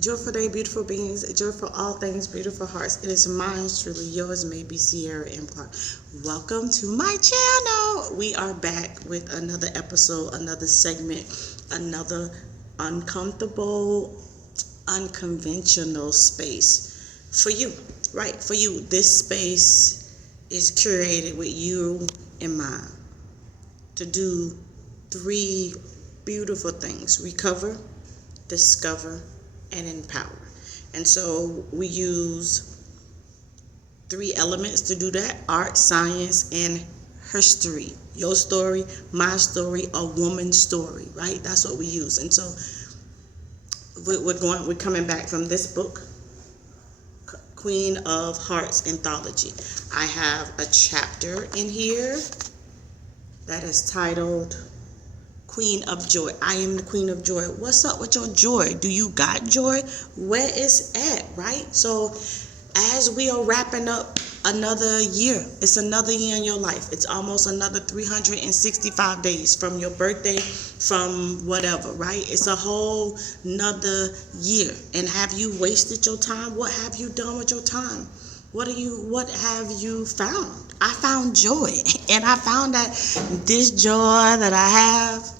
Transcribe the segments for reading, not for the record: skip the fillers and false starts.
Joyful day, beautiful beings, joy for all things, beautiful hearts. It is mine, truly yours, maybe Sierra M. Clark. Welcome to my channel. We are back with another episode, another segment, another uncomfortable, unconventional space for you, right? For you. This space is curated with you in mind to do three beautiful things: recover, discover, and empower. And so we use three elements to do that: art, science, and history. Your story, my story, a woman's story, right? That's what we use. And so we're coming back from this book, Queen of Hearts Anthology. I have a chapter in here that is titled Queen of Joy. I am the Queen of Joy. What's up with your joy? Do you got joy? Where is at, right? So as we are wrapping up another year, it's another year in your life. It's almost another 365 days from your birthday, from whatever, right? It's a whole nother year. And have you wasted your time? What have you done with your time? What have you found? I found joy. And I found that this joy that I have,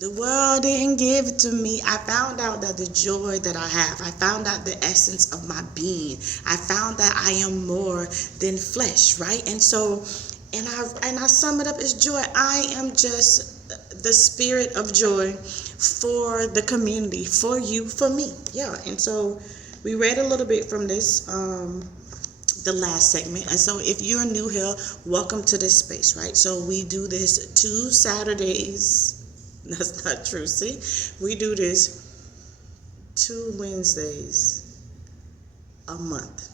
the world didn't give it to me. I found out that the joy that I have, I found out the essence of my being. I found that I am more than flesh, right? And so, and I sum it up as joy. I am just the spirit of joy for the community, for you, for me. Yeah. And so we read a little bit from this, the last segment. And so if you're new here, welcome to this space, right? So we do this 2 Saturdays. That's not true. See, we do this 2 Wednesdays a month.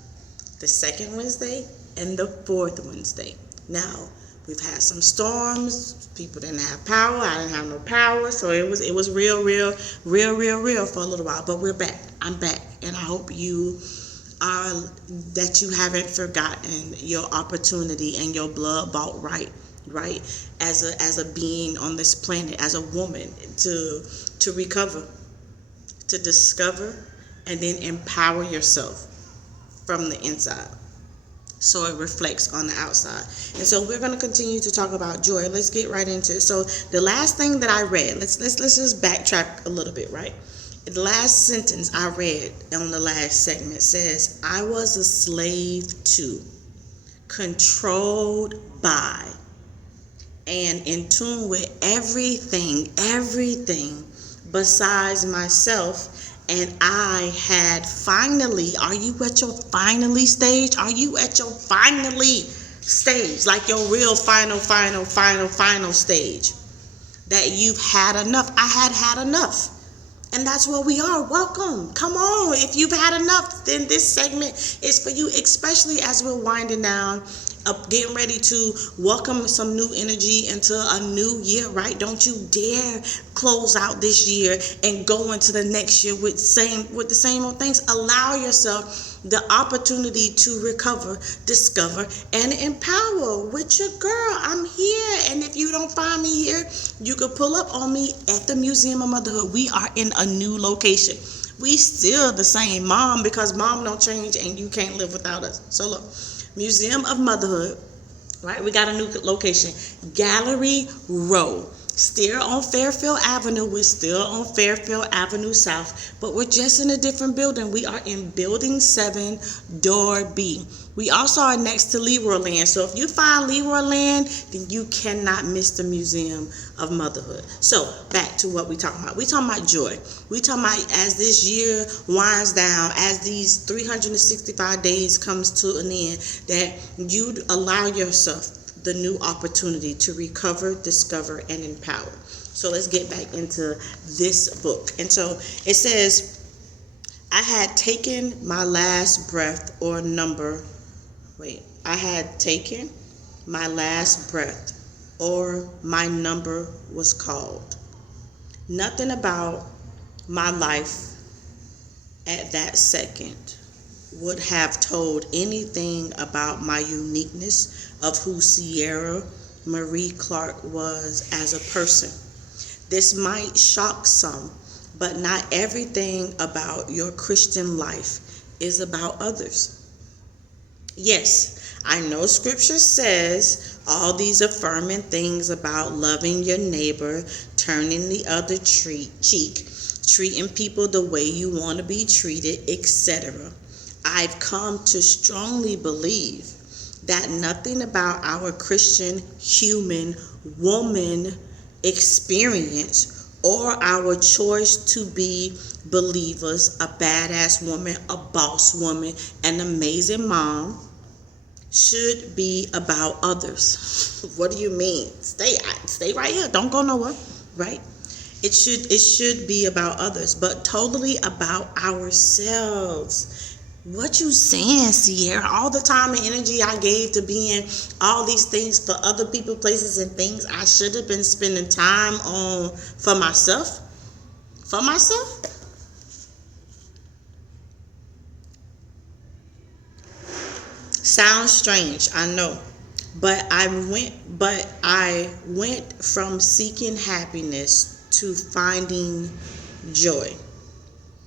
The second Wednesday and the fourth Wednesday. Now, we've had some storms. People didn't have power. I didn't have no power. So it was real for a little while. But we're back. I'm back. And I hope that you haven't forgotten your opportunity and your blood bought right as a being on this planet, as a woman, to recover, to discover, and then empower yourself from the inside so it reflects on the outside. And so we're going to continue to talk about joy. Let's get right into it. So the last thing that I read, let's just backtrack a little bit, right? The last sentence I read on the last segment says, I was a slave to, controlled by, and in tune with everything besides myself. And I had finally, are you at your finally stage? Are you at your finally stage? Like your real final stage that you've had enough. I had enough. And that's where we are. Welcome. Come on. If you've had enough, then this segment is for you, especially as we're winding down, getting ready to welcome some new energy into a new year, right? Don't you dare close out this year and go into the next year with the same old things. Allow yourself the opportunity to recover, discover, and empower with your girl. I'm here. And if you don't find me here, you can pull up on me at the Museum of Motherhood. We are in a new location. We still the same mom, because mom don't change and you can't live without us. So look, Museum of Motherhood, right? We got a new location, Gallery Row. Still on Fairfield Avenue. We're still on Fairfield Avenue South, but we're just in a different building. We are in Building 7, Door B. We also are next to Leroyland. So if you find Leroyland, then you cannot miss the Museum of Motherhood. So back to what we're talking about. We're talking about joy. We're talking about as this year winds down, as these 365 days comes to an end, that you allow yourself the new opportunity to recover, discover, and empower. So let's get back into this book. And so it says, I had taken my last breath I had taken my last breath, or my number was called. Nothing about my life at that second would have told anything about my uniqueness of who Sierra Marie Clark was as a person. This might shock some, but not everything about your Christian life is about others. Yes, I know scripture says all these affirming things about loving your neighbor, turning the other cheek, treating people the way you want to be treated, etc. I've come to strongly believe that nothing about our Christian, human, woman experience or our choice to be believers, a badass woman, a boss woman, an amazing mom, should be about others. What do you mean? Stay right here. Don't go nowhere, right? It should be about others, but totally about ourselves. What you saying, Sierra? All the time and energy I gave to being all these things for other people, places, and things I should have been spending time on for myself. For myself? Sounds strange, I know. But I went from seeking happiness to finding joy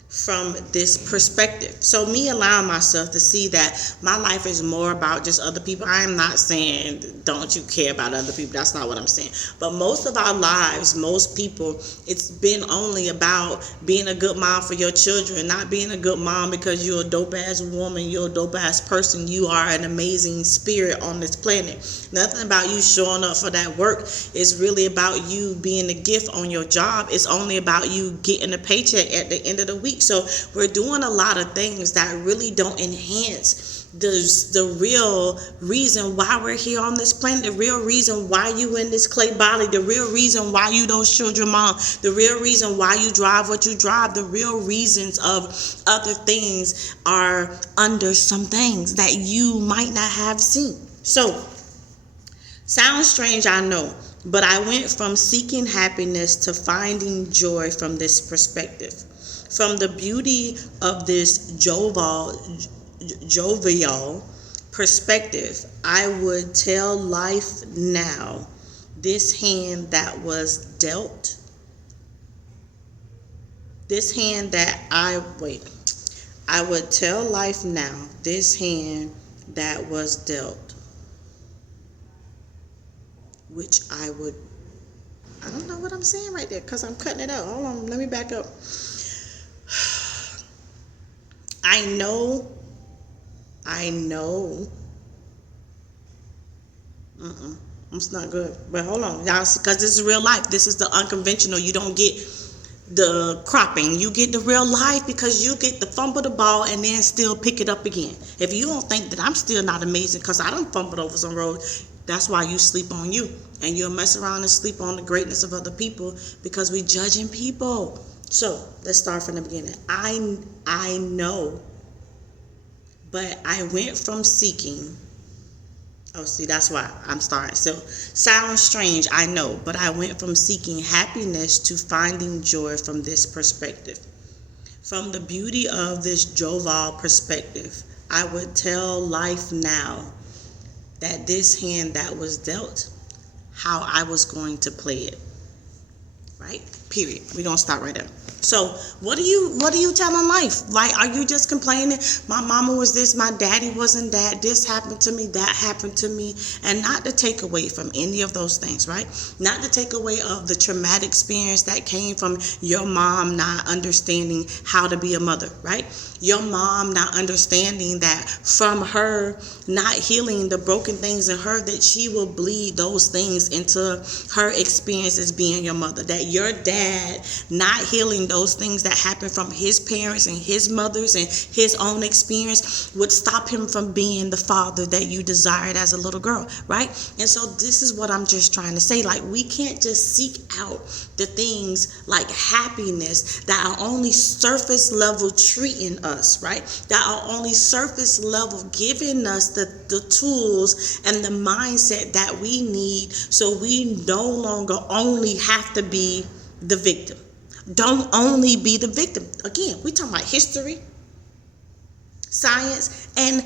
from this perspective. So me allowing myself to see that my life is more about just other people. I am not saying don't you care about other people. That's not what I'm saying. But most of our lives, most people, it's been only about being a good mom for your children, not being a good mom because you're a dope ass woman, you're a dope ass person, you are an amazing spirit on this planet. Nothing about you showing up for that work is really about you being a gift on your job. It's only about you getting a paycheck at the end of the week. So we're doing a lot of things that really don't enhance the real reason why we're here on this planet, the real reason why you in this clay body, the real reason why you those children mom, the real reason why you drive what you drive, the real reasons of other things are under some things that you might not have seen. So, sounds strange, I know, but I went from seeking happiness to finding joy from this perspective. From the beauty of this jovial perspective, I would tell life now, this hand that was dealt, I would tell life now, this hand that was dealt, which I don't know what I'm saying right there because I'm cutting it out. Hold on, let me back up. I know. It's not good. But hold on, y'all, because this is real life. This is the unconventional. You don't get the cropping. You get the real life because you get to fumble the ball and then still pick it up again. If you don't think that I'm still not amazing because I done fumbled over some roads, that's why you sleep on you. And you'll mess around and sleep on the greatness of other people because we judging people. So let's start from the beginning. I know, but I went from seeking. Oh, see, that's why I'm starting. So, sounds strange, I know, but I went from seeking happiness to finding joy from this perspective. From the beauty of this jovial perspective, I would tell life now that this hand that was dealt, how I was going to play it. Right? Period. We're gonna stop right there. So what are you telling life? Like, are you just complaining? My mama was this, my daddy wasn't that, this happened to me, that happened to me, and not to take away from any of those things, right? Not to take away of the traumatic experience that came from your mom not understanding how to be a mother, right? Your mom not understanding that from her not healing the broken things in her, that she will bleed those things into her experience as being your mother. That your dad not healing those things that happened from his parents and his mothers and his own experience would stop him from being the father that you desired as a little girl, right? And so this is what I'm just trying to say. Like, we can't just seek out the things like happiness that are only surface level treating us, right? That are only surface level giving us the tools and the mindset that we need, so we no longer only have to be the victim. Don't only be the victim. Again, we talking about history, science, and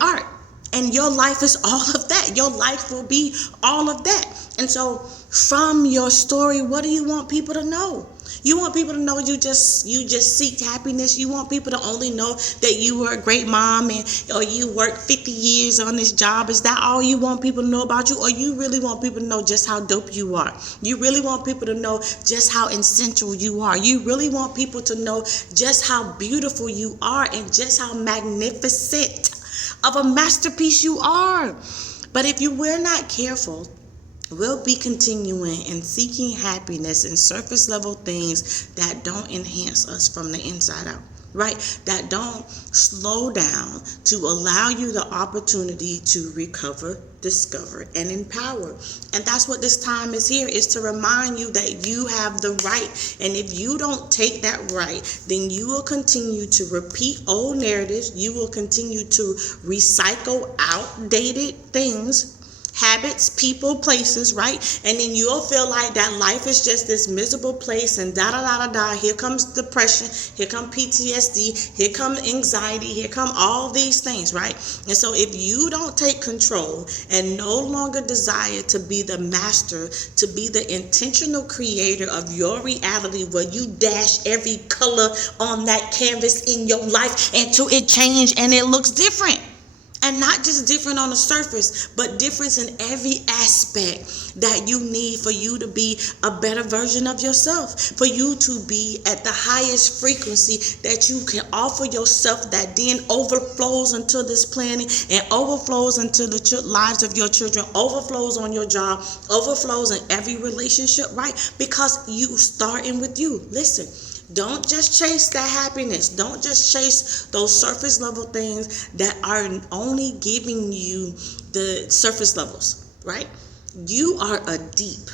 art. And your life is all of that. Your life will be all of that. And so from your story, what do you want people to know? You want people to know you just seek happiness. You want people to only know that you were a great mom or you worked 50 years on this job. Is that all you want people to know about you? Or you really want people to know just how dope you are? You really want people to know just how essential you are? You really want people to know just how beautiful you are and just how magnificent of a masterpiece you are? But if we're not careful, we'll be continuing and seeking happiness in surface level things that don't enhance us from the inside out, right? That don't slow down to allow you the opportunity to recover, discover, and empower. And that's what this time is here, is to remind you that you have the right. And if you don't take that right, then you will continue to repeat old narratives. You will continue to recycle outdated things, habits, people, places, right? And then you'll feel like that life is just this miserable place and da-da-da-da-da. Here comes depression, here come PTSD, here come anxiety, here come all these things, right? And so if you don't take control and no longer desire to be the master, to be the intentional creator of your reality, where you dash every color on that canvas in your life until it changes and it looks different. And not just different on the surface, but difference in every aspect that you need for you to be a better version of yourself, for you to be at the highest frequency that you can offer yourself, that then overflows into this planet and overflows into the lives of your children, overflows on your job, overflows in every relationship, right? Because you starting with you. Listen. Don't just chase that happiness. Don't just chase those surface level things that are only giving you the surface levels, right? You are a deep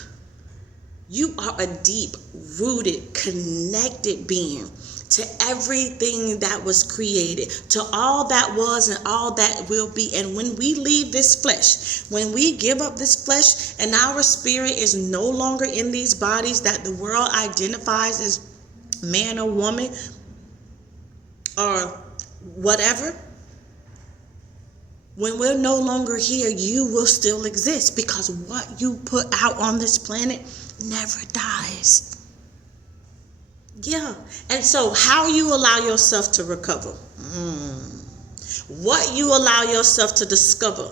rooted, connected being to everything that was created, to all that was and all that will be. And when we leave this flesh, when we give up this flesh and our spirit is no longer in these bodies that the world identifies as man or woman or whatever, when we're no longer here, you will still exist, because what you put out on this planet never dies. Yeah. And so how you allow yourself to recover, what you allow yourself to discover,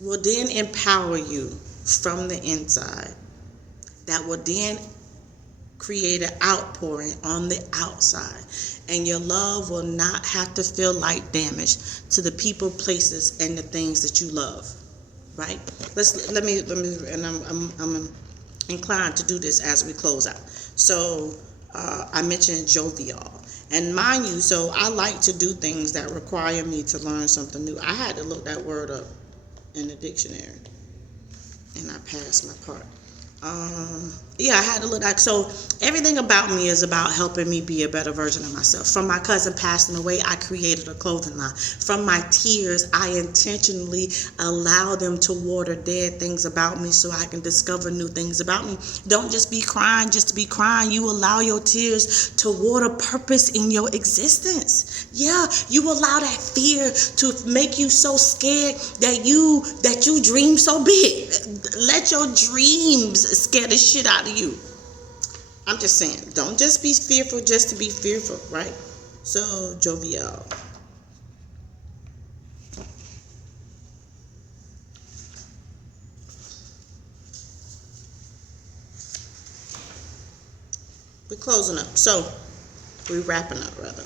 will then empower you from the inside. That will then create an outpouring on the outside. And your love will not have to feel like damage to the people, places, and the things that you love. Right? Let me, and I'm inclined to do this as we close out. So I mentioned jovial. And mind you, so I like to do things that require me to learn something new. I had to look that word up in the dictionary, and I passed my part. I had to look at, so everything about me is about helping me be a better version of myself. From my cousin passing away, I created a clothing line. From my tears, I intentionally allow them to water dead things about me so I can discover new things about me. Don't just be crying just to be crying. You allow your tears to water purpose in your existence. Yeah, you allow that fear to make you so scared that you dream so big. Let your dreams scare the shit out of you. I'm just saying, don't just be fearful just to be fearful, right? So, jovial. We're closing up. So, we're wrapping up, rather.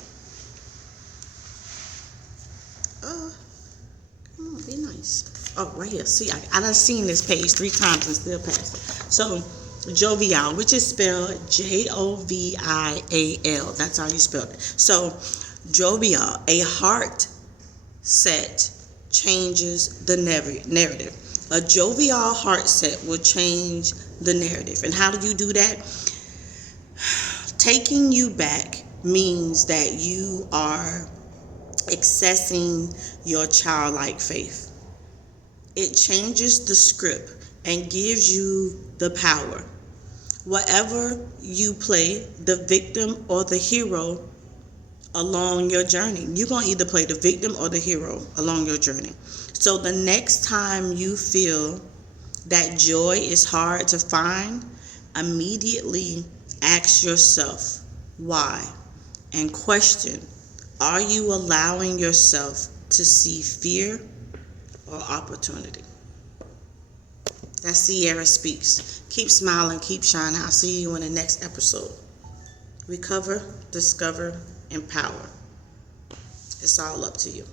Come on, be nice. Oh, right here. See, I done seen this page 3 times and still passed it. So, jovial, which is spelled Jovial. That's how you spell it. So, jovial, a heart set changes the narrative. A jovial heart set will change the narrative. And how do you do that? Taking you back means that you are accessing your childlike faith. It changes the script and gives you the power. Whatever you play, the victim or the hero along your journey, you're going to either play the victim or the hero along your journey. So the next time you feel that joy is hard to find, immediately ask yourself why and question, are you allowing yourself to see fear or opportunity? That's Sierra Speaks. Keep smiling, keep shining. I'll see you in the next episode. Recover, discover, empower. It's all up to you.